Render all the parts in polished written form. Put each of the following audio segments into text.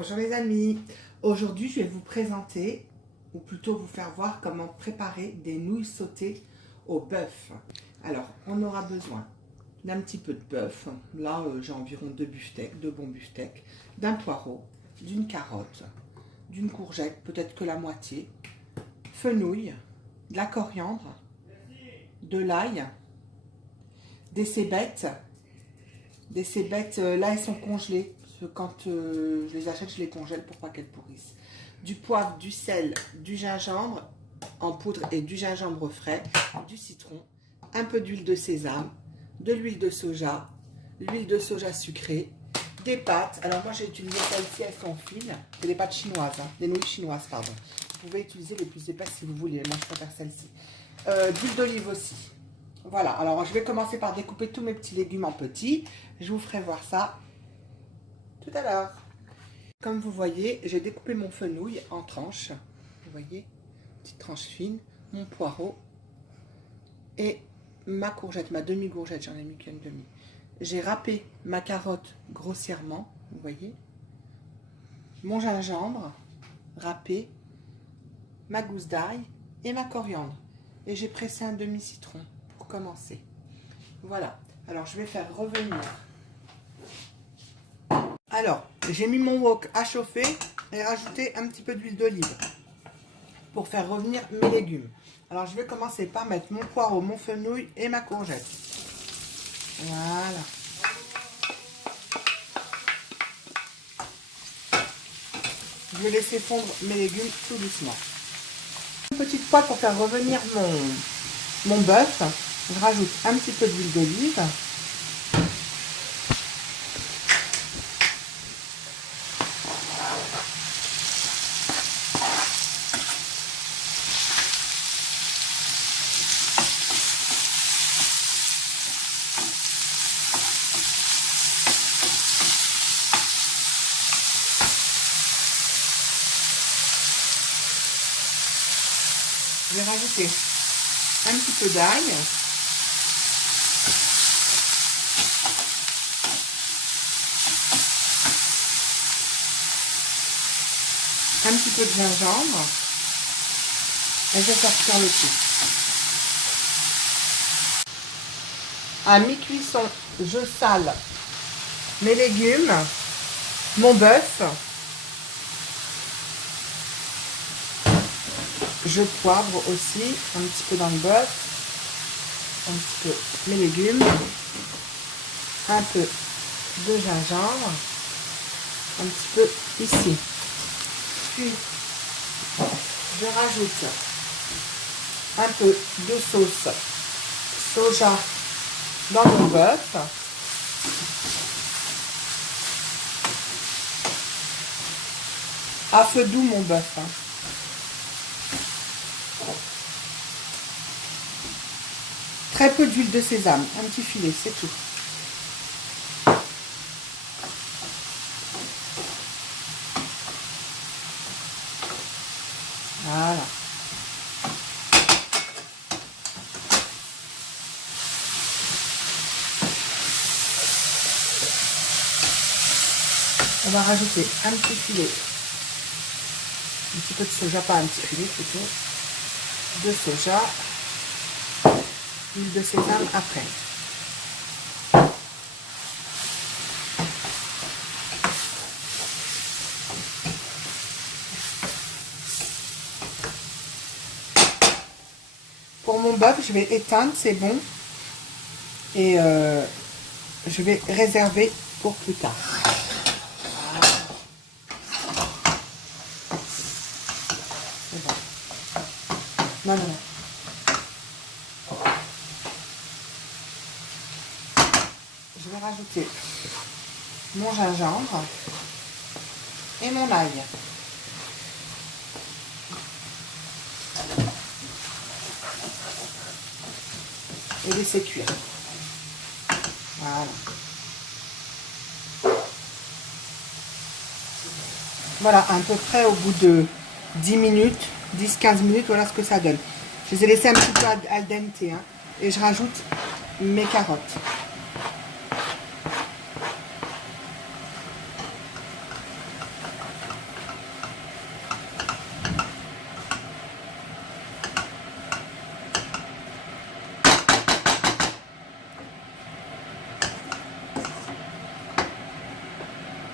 Bonjour les amis, aujourd'hui je vais vous présenter, ou plutôt vous faire voir comment préparer des nouilles sautées au bœuf. Alors on aura besoin d'un petit peu de bœuf, là j'ai environ deux bons beefsteaks, d'un poireau, d'une carotte, d'une courgette, peut-être que la moitié, fenouil, de la coriandre, de l'ail, des cébettes. Des cébettes, là elles sont congelées. Quand je les achète, je les congèle pour pas qu'elles pourrissent. Du poivre, du sel, du gingembre en poudre et du gingembre frais, du citron, un peu d'huile de sésame, de l'huile de soja sucrée, des pâtes. Alors moi j'ai utilisé celles-ci, elles sont fines. C'est des pâtes chinoises, hein, des nouilles chinoises, pardon. Vous pouvez utiliser les plus épaisses si vous voulez. Moi je préfère celle-ci. D'huile d'olive aussi. Voilà, alors je vais commencer par découper tous mes petits légumes en petits. Je vous ferai voir ça tout à l'heure. Comme vous voyez, j'ai découpé mon fenouil en tranches. Vous voyez, petite tranche fine, mon poireau et ma courgette, ma demi-courgette, j'en ai mis qu'une demi. J'ai râpé ma carotte grossièrement, vous voyez, mon gingembre râpé, ma gousse d'ail et ma coriandre. Et j'ai pressé un demi-citron pour commencer. Voilà, alors je vais faire revenir. Alors, j'ai mis mon wok à chauffer et rajouté un petit peu d'huile d'olive pour faire revenir mes légumes. Alors, je vais commencer par mettre mon poireau, mon fenouil et ma courgette. Voilà. Je vais laisser fondre mes légumes tout doucement. Une petite poêle pour faire revenir mon bœuf. Je rajoute un petit peu d'huile d'olive. Je vais rajouter un petit peu d'ail. Un petit peu de gingembre. Et je vais faire cuire le tout. À mi-cuisson, je sale mes légumes, mon bœuf. Je poivre aussi un petit peu dans le bœuf, un petit peu mes légumes, un peu de gingembre, un petit peu ici. Puis je rajoute un peu de sauce soja dans mon bœuf. À feu doux mon bœuf. Hein. Très peu d'huile de sésame, un petit filet, c'est tout. Voilà. On va rajouter un petit filet, un petit peu de soja, pas un petit filet plutôt, de soja. L'huile de sésame après. Pour mon bœuf, je vais éteindre, c'est bon. Et je vais réserver pour plus tard. C'est bon. Non, non, non. Je vais rajouter mon gingembre et mon ail. Et laisser cuire. Voilà. Voilà, à peu près au bout de 10 minutes, 10-15 minutes, voilà ce que ça donne. Je les ai laissés un petit peu al dente, hein, et je rajoute mes carottes.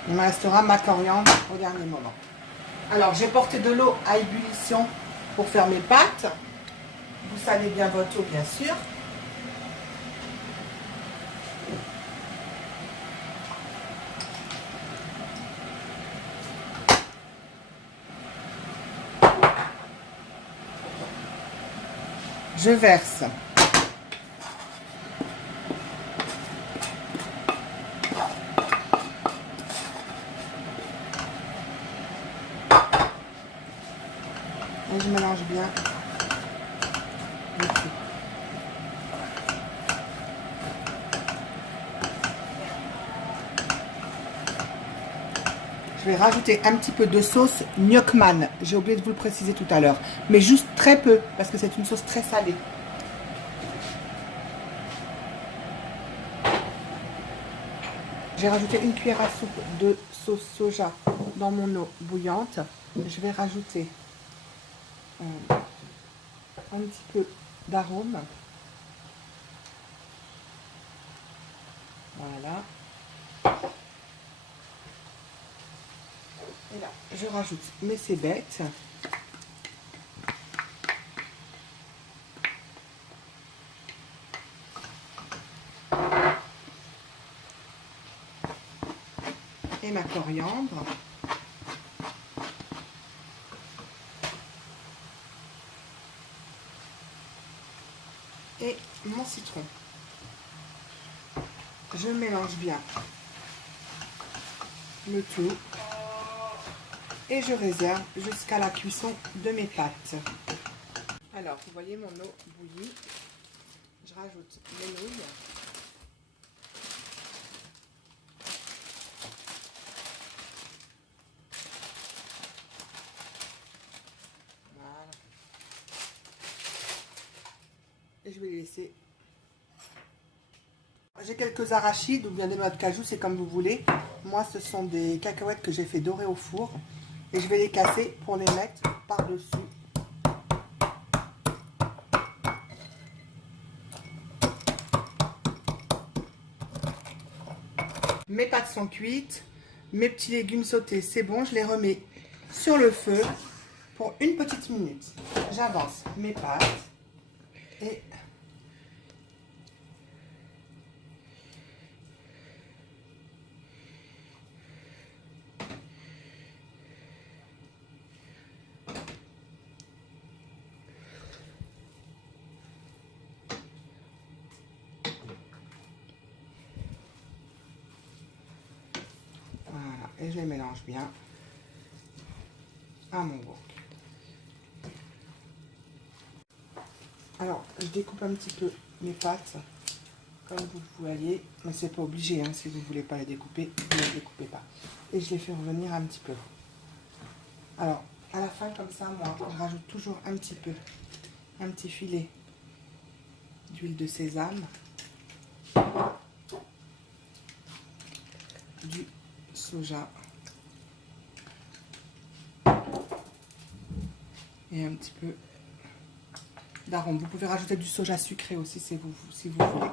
Il me restera ma coriandre au dernier moment. Alors, j'ai porté de l'eau à ébullition pour faire mes pâtes. Vous salez bien votre eau, bien sûr. Je verse et je mélange bien le tout. Je vais rajouter un petit peu de sauce Gnocchman. J'ai oublié de vous le préciser tout à l'heure. Mais juste très peu, parce que c'est une sauce très salée. J'ai rajouté une cuillère à soupe de sauce soja dans mon eau bouillante. Je vais rajouter un petit peu d'arôme. Voilà. Et là, je rajoute mes cébettes. Et ma coriandre. Et mon citron. Je mélange bien le tout. Et je réserve jusqu'à la cuisson de mes pâtes. Alors, vous voyez mon eau bouillie. Je rajoute mes nouilles. Voilà. Et je vais les laisser. J'ai quelques arachides ou bien des noix de cajou, c'est comme vous voulez. Moi, ce sont des cacahuètes que j'ai fait dorer au four. Et je vais les casser pour les mettre par-dessus. Mes pâtes sont cuites. Mes petits légumes sautés, c'est bon. Je les remets sur le feu pour une petite minute. J'avance mes pâtes. Et voilà, et je les mélange bien à mon wok. Alors, je découpe un petit peu mes pâtes, comme vous le voyez, mais c'est pas obligé, hein, si vous voulez pas les découper, ne les découpez pas. Et je les fais revenir un petit peu. Alors, à la fin, comme ça, moi, je rajoute toujours un petit peu, un petit filet d'huile de sésame, du soja et un petit peu d'arôme. Vous pouvez rajouter du soja sucré aussi si vous voulez.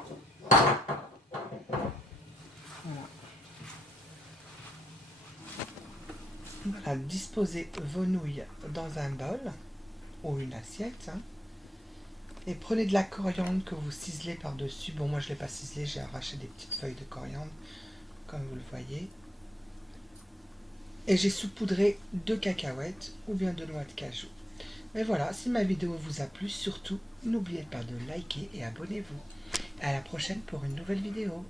Voilà. Voilà, disposez vos nouilles dans un bol ou une assiette. Hein, et prenez de la coriandre que vous ciselez par-dessus. Bon, moi je ne l'ai pas ciselé, j'ai arraché des petites feuilles de coriandre, comme vous le voyez. Et j'ai saupoudré de cacahuètes ou bien de noix de cajou. Mais voilà, si ma vidéo vous a plu, surtout, n'oubliez pas de liker et abonnez-vous. À la prochaine pour une nouvelle vidéo.